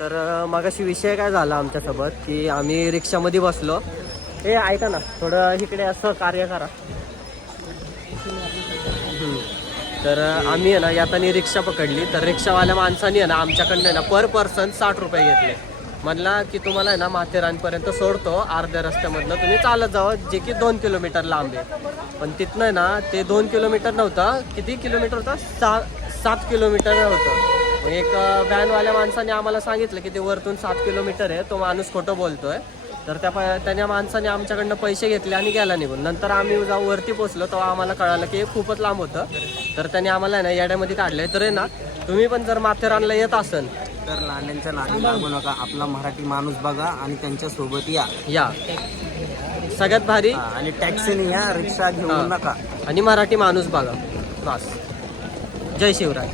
तर मगाशी विषय काय झाला आमच्यासोबत की आम्ही रिक्षामध्ये बसलो. हे ऐका ना, थोडं इकडे असं कार्य करा. तर आम्ही आहे ना यातानी रिक्षा पकडली. तर रिक्षावाल्या माणसाने आहे ना आमच्याकडनं ना पर पर्सन 60 रुपये घेतले. म्हणला की तुम्हाला आहे ना माथेरानपर्यंत सोडतो अर्ध्या रस्त्यामधनं, तुम्ही चालत जावं, जे की 2 किलोमीटर लांब आहे. पण तिथनं आहे ना ते 2 किलोमीटर नव्हतं, किती किलोमीटर होतं, 7 किलोमीटर होतं. एक व्हॅनवाल्या माणसाने आम्हाला सांगितलं की ते वरतून 7 किलोमीटर आहे. तो माणूस खोटं बोलतोय. तर त्या माणसाने आमच्याकडनं पैसे घेतले आणि गेला निघून. नंतर आम्ही जाऊ वरती पोचलो तेव्हा आम्हाला कळालं की हे खूपच लांब होतं. तर त्याने आम्हाला आहे ना येड्यामध्ये काढले. तर आहे ना तुम्ही पण जर माथेरानला येत असाल तर लांड्यांच्या नादी लागू नका. आपला मराठी माणूस बघा आणि त्यांच्या सोबत या. सगळ्यात भारी. आणि टॅक्सीने या, रिक्षा घेऊ नका. आणि मराठी माणूस बघा. बस. जय शिवराय.